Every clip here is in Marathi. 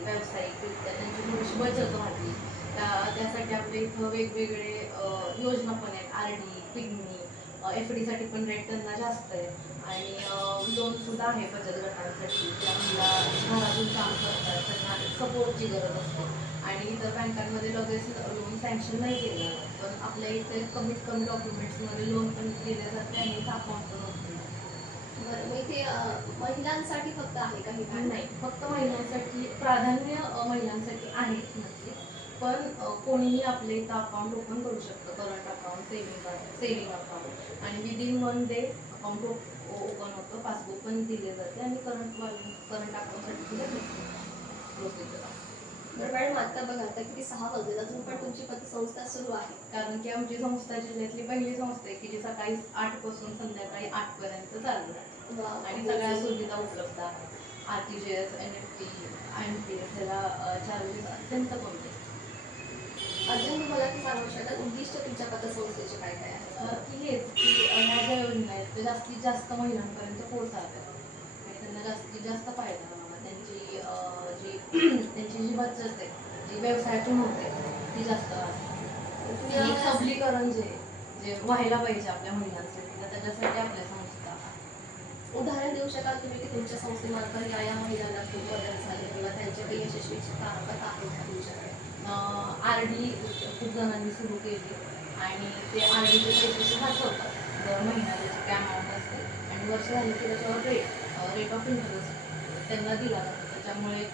राहते, व्यावसायिकरित्या त्यांची थोडीशी बचत राहते. त्यासाठी आपल्या इथं वेगवेगळे योजना पण आहेत. RD, पिग्मी, FD साठी पण रेट त्यांना जास्त आहे. आणि लोनसुद्धा आहे बचत गटांसाठी. ज्या महिला घरातून काम करतात त्यांना एक सपोर्टची गरज असते. आणि इतर बँकांमध्ये लगेच लोन सँक्शन नाही केलं जात, पण आपल्या इथे कमीत कमी डॉक्युमेंट्समध्ये लोन पण दिले जाते आणि इथं अकाउंट पण ओपन होते. बरं, मग इथे महिलांसाठी फक्त आहे का ही नाही, बँक? फक्त महिलांसाठी प्राधान्य महिलांसाठी आहे नक्कीच. पण कोणीही आपले इथं अकाउंट ओपन करू शकतं. करंट अकाउंट, सेविंग अकाउंट, आणि विदिन 1 डे अकाउंट ओपन होतं. पासबुक पण दिले जाते आणि करंट अकाउंटसाठी सुद्धा प्रोसिजर आहे. बरं मॅडम, आता बघा, आता किती 6 वाजले, अजून पण तुमची पतसंस्था सुरू आहे. कारण की आमची संस्था जिल्ह्यातली पहिली संस्था आहे की जी सकाळी 8 पासून संध्याकाळी 8 पर्यंत चालू राहते. वा, आणि सगळ्या amazing. सुविधा उपलब्ध आहेत. RTGS, NEFT, IMPS ह्याला चार्जेस अत्यंत कमी आहेत. अजून तुम्हाला ते सांगू शकाल उद्दिष्ट तुमच्या पतसंस्थेचे काय काय आहे? की हेच की ह्या ज्या योजना आहेत त्या जास्तीत जास्त महिलांपर्यंत पोहोचाव्यात आणि त्यांना जास्तीत जास्त फायदा व्हावा. त्यांची जी त्यांची जी बचत आहे, जी व्यवसायातून होते, ती जास्त व्हावी. तुम्ही आणि एक आम्हाला सबलीकरण जे जे व्हायला पाहिजे आपल्या महिलांसाठी, तर त्याच्यासाठी आपल्या संस्था आहे. उदाहरण देऊ शकाल तुम्ही की तुमच्या संस्थेमार्फत या महिलांना खूप मदत झाली किंवा त्यांच्या काही यशस्वी कथा आहेत का तुमच्याकडे? RD खूप जणांनी सुरू केली आणि ते RDचे पैसे ते साठवतात. दर महिन्याला जी काय अमाऊंट असते आणि वर्ष झालं की त्याच्यावर रेट ऑफ इंटरेस्ट त्यांना दिला जातो. त्याच्यामुळे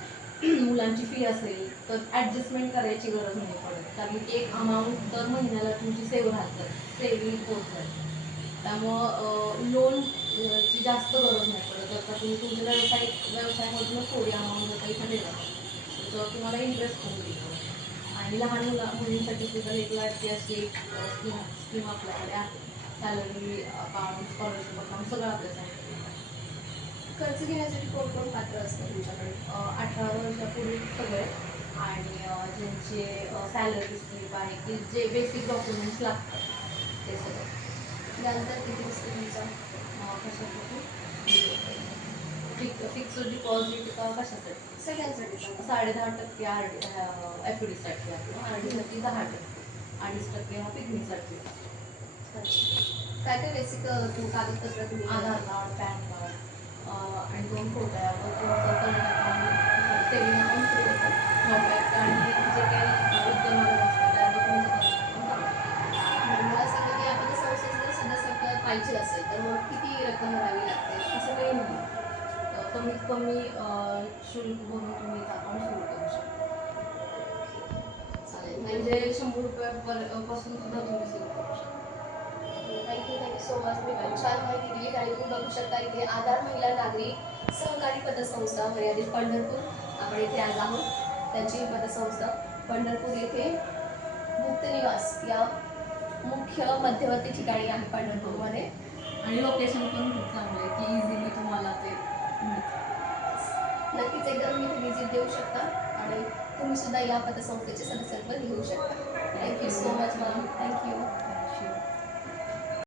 मुलांची फी असेल तर ॲडजस्टमेंट करायची गरज नाही पडत, कारण की एक अमाऊंट दर महिन्याला तुमची सेव्ह राहत जाते, सेव्हिंग होत जाते. त्यामुळं लोनची जास्त गरज नाही पडत. जर का तुम्ही तुमच्या व्यवसायामधूनच थोडी अमाऊंट जर का इथं देतात त्याच्यावर तुम्हाला इंटरेस्ट पण मिळतो. आणि लहान मुलींसाठी सुद्धा 1 लाखची अशी एक स्कीम आपल्याकडे आहे. सॅलरी अकाउंट, स्कॉलरशिप अकाउंट सगळं आपल्या संस्थेत आहे. कर्ज घेण्यासाठी कोण कोण पात्र असतं तुमच्याकडे? 18 वर्षापुढील सगळे, आणि ज्यांचे सॅलरी स्लिप आहे की जे बेसिक डॉक्युमेंट्स लागतात ते सगळे. व्याजदर किती असतं तुमचं? कशासाठी? फिक्स डिपॉझिट का कशासाठी? सगळ्यांसाठी सांगा. 10.5% FD साठी आहे, RD साठी 10%, 2.5% हा पिकनिकसाठी असतो. अच्छा. काय काय बेसिक कागदपत्र तुम्ही आधार कार्ड, पॅन कार्ड, आणि 2 फोटो यावर तुमचं करंट अकाउंट, सेव्हिंग अकाउंट सुरू होतं, जॉब ॲक्ट, आणि जे काही उद्यमाला असतं त्यावर तुमचं करंट अकाउंट चालू होतं. बरं, मला सांगा की आपण जर संस्थेचं जर सदस्यत्व पाहिजे असेल तर मग किती रक्कम भरावी लागते? असं काही नाही. कमीत कमी शुल्क भरून तुम्ही इथं अकाउंट सुरू करू शकता. चालेल, म्हणजे 100 रुपये पासून सुद्धा तुम्ही सुरू करू शकता. Thank you so much. तुम्ही खूप छान माहिती दिली आणि तुम्ही बघू शकता इथे आधार महिला नागरी सहकारी पतसंस्था मर्यादित पंढरपूर, आपण इथे आज आहोत. त्यांची ही पतसंस्था पंढरपूर येथे मुक्तनिवास या मुख्य मध्यवर्ती ठिकाणी आहे हो. पंढरपूरमध्ये. आणि लोकेशन पण खूप चांगलं आहे की इझिली तुम्हाला ते मिळतं. नक्कीच एकदा तुम्ही इथे व्हिजिट देऊ शकता आणि तुम्ही सुद्धा या पतसंस्थेचे सदस्यत्व घेऊ शकता. Thank you thank you. So much ma'am. Thank you. Thank you.